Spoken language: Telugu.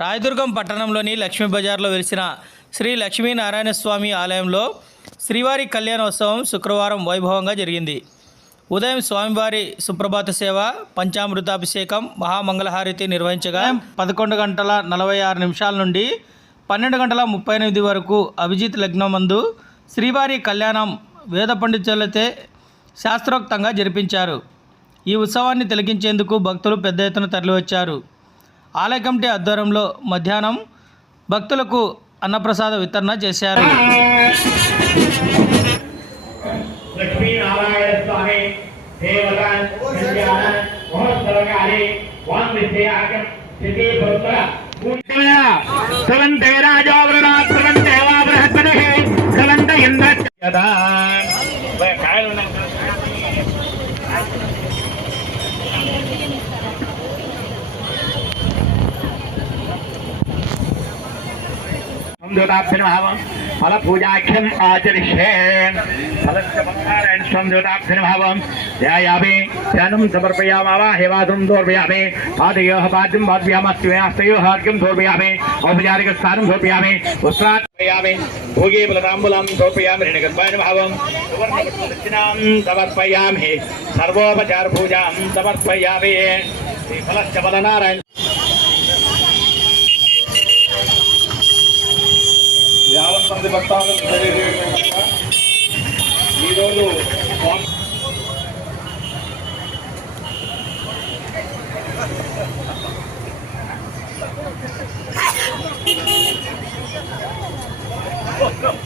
రాయదుర్గం పట్టణంలోని లక్ష్మీ బజార్లో వెలిసిన శ్రీ లక్ష్మీనారాయణ స్వామి ఆలయంలో శ్రీవారి కళ్యాణోత్సవం శుక్రవారం వైభవంగా జరిగింది. ఉదయం స్వామివారి సుప్రభాత సేవ పంచామృతాభిషేకం మహామంగళహారతి నిర్వహించగా పదకొండు గంటల నలభై ఆరు నిమిషాల నుండి పన్నెండు గంటల ముప్పై ఎనిమిది వరకు అభిజిత్ లగ్నం మందు శ్రీవారి కళ్యాణం వేద పండితులతే శాస్త్రోక్తంగా జరిపించారు. ఈ ఉత్సవాన్ని తిలకించేందుకు భక్తులు పెద్ద ఎత్తున తరలివచ్చారు. ఆలయ కమిటీ ఆధ్వర్యంలో మధ్యాహ్నం భక్తులకు అన్నప్రసాద వితరణ చేశారు. లక్ష్మీనారాయణ స్వామి దేవతాన్ स्वंद्योताभ्यनुभावम् फलपूजाख्यम् आचरिष्ये। फलस्य भक्तारायण स्वंद्योताभ्यनुभावम् ध्यायामि, ध्यानं समर्पयामावाहे वादुं दोर्पयामि पादयोः पाद्यं पादयामस्ति मेनास्तयोः अर्घ्यं दोर्पयामि औपचारिकस्थानं दोर्पयामि उस्त्रार्पयामि भोगे फलताम्बुलं दोर्पयामि ऋणगर्भानुभावं सुवर्णदक्षिणां समर्पयामि। सर्वोपचारपूजां समर्पयामि। श्रीफलस्य फलनारायण మంది భక్తాదులు ఈరోజు Oh, no.